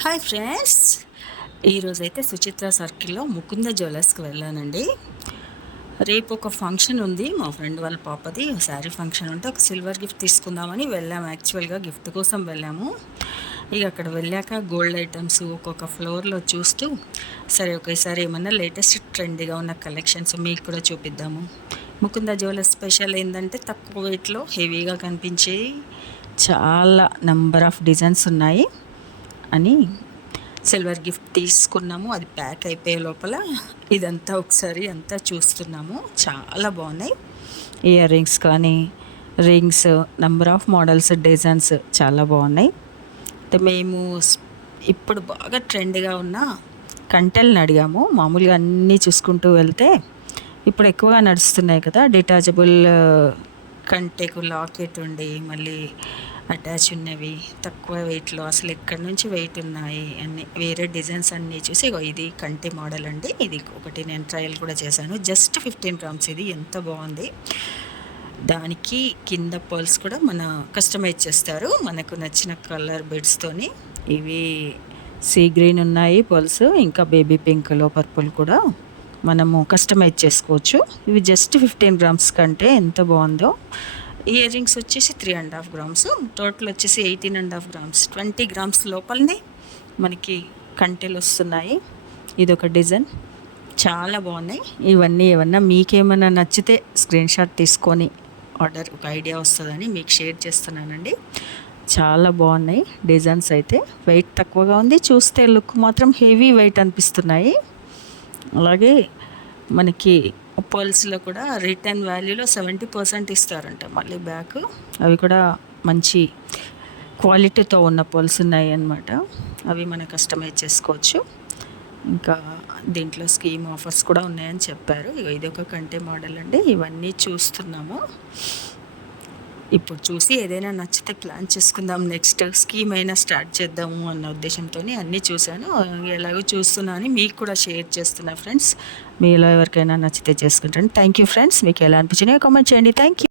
Hi friends, ఈరోజైతే సుచిత్ర సర్కిల్లో ముకుంద జ్యువెలర్స్కి వెళ్ళానండి. రేపు ఒక ఫంక్షన్ ఉంది, మా ఫ్రెండ్ వాళ్ళ పాపది శారీ ఫంక్షన్ ఉంటే ఒక సిల్వర్ గిఫ్ట్ తీసుకుందామని వెళ్ళాము. యాక్చువల్గా గిఫ్ట్ కోసం వెళ్ళాము. ఇక అక్కడ వెళ్ళాక గోల్డ్ ఐటమ్స్ ఒక్కొక్క ఫ్లోర్లో చూస్తూ సరే ఒకేసారి ఏమన్నా లేటెస్ట్ ట్రెండ్గా ఉన్న కలెక్షన్స్ మీకు కూడా చూపిద్దాము. ముకుంద జ్యువెలర్స్ స్పెషల్ ఏంటంటే తక్కువ వెయిట్లో హెవీగా కనిపించే చాలా నెంబర్ ఆఫ్ డిజైన్స్ ఉన్నాయి అని సిల్వర్ గిఫ్ట్ తీసుకున్నాము. అది ప్యాక్ అయిపోయే లోపల ఇదంతా ఒకసారి అంతా చూస్తున్నాము. చాలా బాగున్నాయి. ఇయర్ రింగ్స్ కానీ rings, number of models, designs చాలా బాగున్నాయి. అయితే మేము ఇప్పుడు బాగా ట్రెండ్గా ఉన్న కంటెల్ని అడిగాము. మామూలుగా అన్నీ చూసుకుంటూ వెళ్తే ఇప్పుడు ఎక్కువగా నడుస్తున్నాయి కదా, డిటాచబుల్ కంటెకు లాకెట్ ఉండి మళ్ళీ అటాచ్ ఉన్నవి తక్కువ వెయిట్లో, అసలు ఎక్కడి నుంచి వెయిట్ ఉన్నాయి అన్ని వేరే డిజైన్స్ అన్నీ చూసి ఇది కంటి మోడల్ అండి. ఇది ఒకటి నేను ట్రయల్ కూడా చేశాను. Just 15 grams. ఇది ఎంత బాగుంది. దానికి కింద పర్ల్స్ కూడా మన కస్టమైజ్ చేస్తారు మనకు నచ్చిన కలర్ బెడ్స్తోని. ఇవి సీ గ్రీన్ ఉన్నాయి పర్ల్స్, ఇంకా బేబీ పింక్లో పర్పుల్ కూడా మనము కస్టమైజ్ చేసుకోవచ్చు. ఇవి జస్ట్ 15 గ్రామ్స్ కంటే ఎంత బాగుందో. ఇయర్ రింగ్స్ వచ్చేసి 3.5 గ్రామ్స్, టోటల్ వచ్చేసి 18.5 గ్రామ్స్. 20 గ్రామ్స్ లోపలనే మనకి కంటెలు వస్తున్నాయి. ఇదొక డిజైన్, చాలా బాగున్నాయి. ఇవన్నీ ఏమన్నా మీకేమన్నా నచ్చితే స్క్రీన్ షాట్ తీసుకొని ఆర్డర్ ఒక ఐడియా వస్తుందని మీకు షేర్ చేస్తున్నానండి. చాలా బాగున్నాయి డిజైన్స్. అయితే వెయిట్ తక్కువగా ఉంది, చూస్తే లుక్ మాత్రం హెవీ వెయిట్ అనిపిస్తున్నాయి. అలాగే మనకి పర్ల్స్లో కూడా రిటర్న్ వాల్యూలో 70% ఇస్తారంట మళ్ళీ బ్యాక్. అవి కూడా మంచి క్వాలిటీతో ఉన్న పర్ల్స్ ఉన్నాయి అన్నమాట. అవి మనం కస్టమైజ్ చేసుకోవచ్చు. ఇంకా దీంట్లో స్కీమ్ ఆఫర్స్ కూడా ఉన్నాయని చెప్పారు. ఇది ఒక కంటే మోడల్ అండి. ఇవన్నీ చూస్తున్నాము. ఇప్పుడు చూసి ఏదైనా నచ్చితే ప్లాన్ చేసుకుందాం, నెక్స్ట్ స్కీమ్ అయినా స్టార్ట్ చేద్దాము అన్న ఉద్దేశంతో అన్నీ చూశాను. ఎలాగో చూస్తున్నాను మీకు కూడా షేర్ చేస్తున్నా ఫ్రెండ్స్. మీలో ఎవరికైనా నచ్చితే చేసుకుంటాను. Thank you friends. మీకు ఎలా అనిపించినాయో కామెంట్ చేయండి. Thank you.